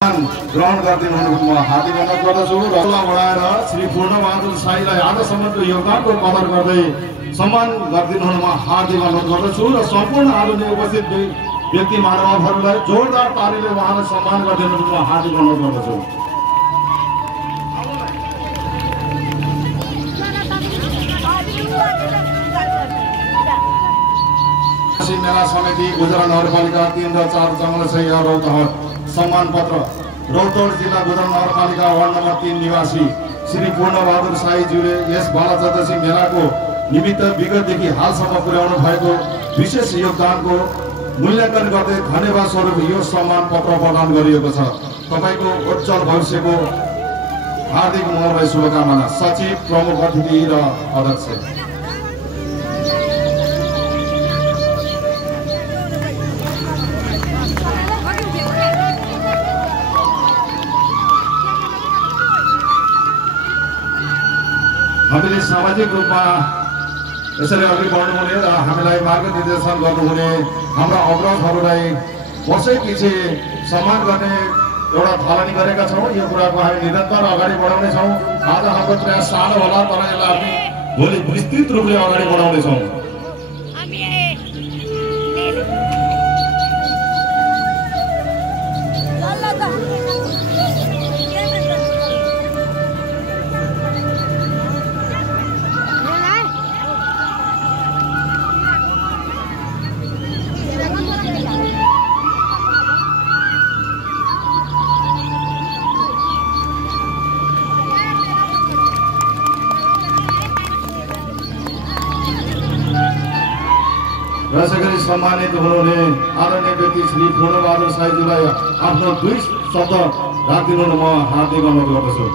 ग्रहण गरिदिनु म हार्दिक अनुरोध गर्दछु र बढाएर श्री पूर्णबहादुर शाहीलाई आजसम्मको योगदानको कदर गर्दै सम्मान गरिदिनु म हार्दिक अनुरोध गर्दछु र सम्पूर्ण आदरणीय उपस्थित व्यक्ति महानुभावहरूलाई जोरदार तालीले उहाँलाई सम्मान गरिदिनु म हार्दिक अनुरोध गर्दछु। मेला समिति गुजरा नगरपालिका 3 र 4 जङ्गलसैया रौतहट सम्मान पत्र रौतहट जिल्ला गुजरा नगरपालिका वार्ड नम्बर 3 निवासी श्री पूर्णबहादुर शाहीज्यूले यस बाला चतुर्दशी मेलाको निमित्त विगतदेखि हालसम्म पुर्याउनु भएको विशेष योगदानको मूल्याङ्कन गर्दै धन्यवाद स्वरूप यो सम्मान पत्र प्रदान गरिएको छ। तपाईको उज्जवल भविष्यको हार्दिक मनोरम शुभकामना। सचिव, प्रमुख अतिथि र अध्यक्ष। हामीले सामाजिक रूपमा यसरी अघि बढ्नुहुने र हामीलाई मार्गनिर्देशन गर्नुहुने हाम्रा अग्रजहरूलाई वर्षैपछि सम्मान गर्ने एउटा थालनी गरेका छौँ। यो कुराको हामी निरन्तर अगाडि बढाउने छौँ। आज हाम्रो प्रयास सानो होला तर यसलाई हामी भोलि विस्तृत रूपले अगाडि बढाउनेछौँ। यसैगरी सम्मानित हुनुहुने आदरणीय व्यक्ति श्री पूर्णबहादुर शाहीज्यूलाई आफ्नो 2 शब्द राखिदिनु म हार्दिक अनुरोध गर्दछु।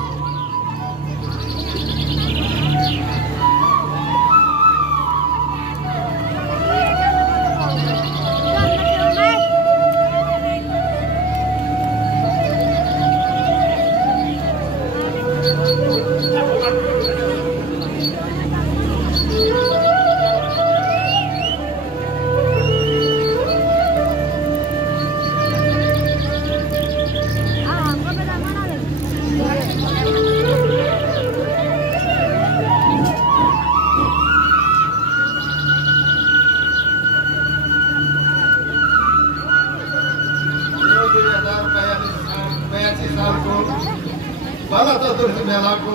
बाला चतुर्दशी मेलाको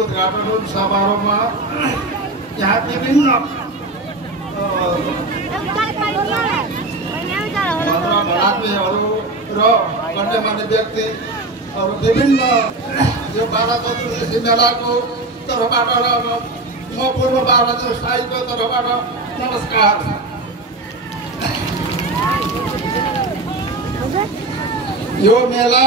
उद्घाटन समारोहमा यहाँ विभिन्न भडात्मीहरू र गण्यमान्य व्यक्तिहरू विभिन्न यो बाला चतुर्दशी मेलाको तर्फबाट र म पूर्णबहादुर शाहीको तर्फबाट नमस्कार। यो मेला